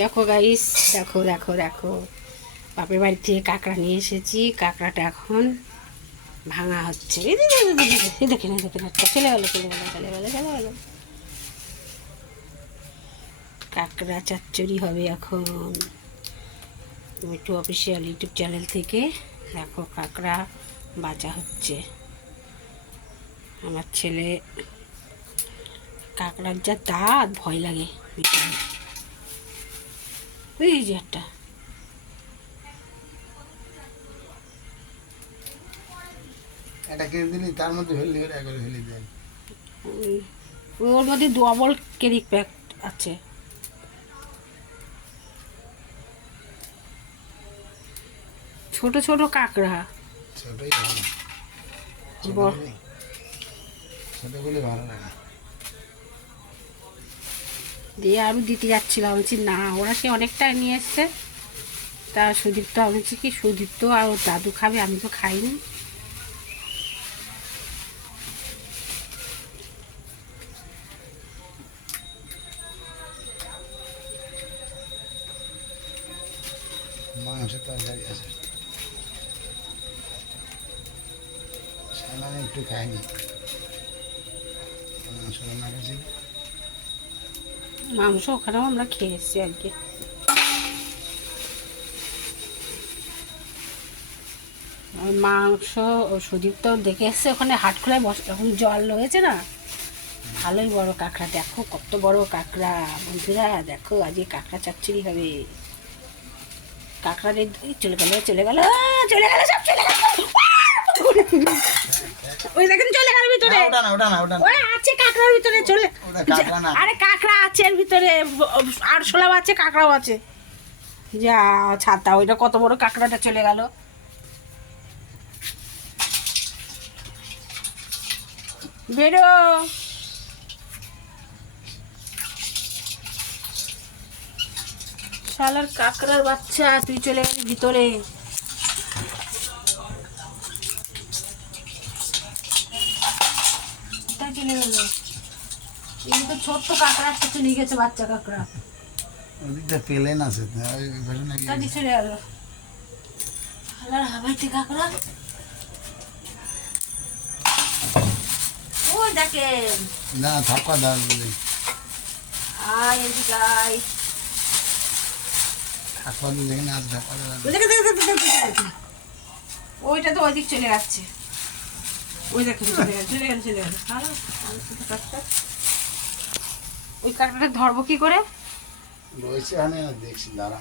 দেখো গাইস, দেখো দেখো দেখো, বাপের বাড়ি থেকে কাঁকড়া নিয়ে এসেছি। কাঁকড়াটা এখন ভাঙা হচ্ছে। দেখে না দেখে না, চলে গেলো চলে গেলো চলে গেলো চলে গেলো। কাঁকড়া চচ্চড়ি হবে এখন। মিঠু অফিসিয়াল ইউটিউব চ্যানেল থেকে দেখো কাঁকড়া বাছা হচ্ছে। আমার ছেলে, কাঁকড়ার যা দাঁত ভয় লাগে। এই যে একটা এটা কেটে দিলি তার মধ্যে ফেললি ওরা করে ফেলে দেয়। ওর মধ্যে ডবল কেরিক প্যাক আছে। ছোট ছোট কাঁকড়া, ছোটই ভালো, বড় ছোটগুলি ভালো লাগে। দিয়ে আরও দিতে যাচ্ছিলাম, বলছি না, ওরা সে অনেকটা নিয়ে এসছে। তা সুদীপ্ত, আমি বলছি কি সুদীপ্ত আর ওর দাদু খাবে, আমি তো খাইনি। মাংসের তরকারি আছে, সালামে একটু খাইনি, মাংস রান্না করছি। মাংস ওখানেও আমরা খেয়ে এসছি আজকে। আর মাংস ও সুদীপ্ত দেখে এসছে ওখানে হাটখোলায় বসে, এখন জল রয়েছে না, ভালোই বড় কাঁকড়া। দেখো কত বড় কাঁকড়া বন্ধুরা, দেখো আজকে কাঁকড়া চচ্চড়ি হবে। কাঁকড়া চলে গেল চলে গেল চলে গেল, সব চলে গেল। ওই দেখেন চলে গেল ভিতরে। ওটা না ওটা না ওটা না, ওই আছে কাঁকড়ার ভিতরে, চলে। ওটা কাঁকড়া না। আরে কাঁকড়া আছে এর ভিতরে, আরশোলাও আছে কাঁকড়াও আছে। যা ছাতা, ওইটা কত বড় কাঁকড়াটা চলে গেল। বেরো, শালার কাঁকড়ার বাচ্চা, তুই চলে গেলি ভিতরে। কোথায় চলে গেল? এই তো ছোট্ট কাঁকড়া কিছু নিয়ে গেছে, বাচ্চা কাঁকড়া। ওদিকটা প্লেন আছে, ওই ঘরে নাকি কাটি চলে গেল। শালার হাবাইতে কাঁকড়া। ওই দেখেন, না থাকা দাও দিদি, আয় এদিকে আয়। থাকা দিদি দেখে আজ ঢাকা ওই দেখে দেখে দেখে দেখে দেখে। ওইটা তো ওইদিক চলে যাচ্ছে। ওই দেখেন চলে গেল চলে গেল চলে গেল। ওই কাঁকড়াটা ধরবো কি করে? রয়েছে, আমি দেখছি দাঁড়া।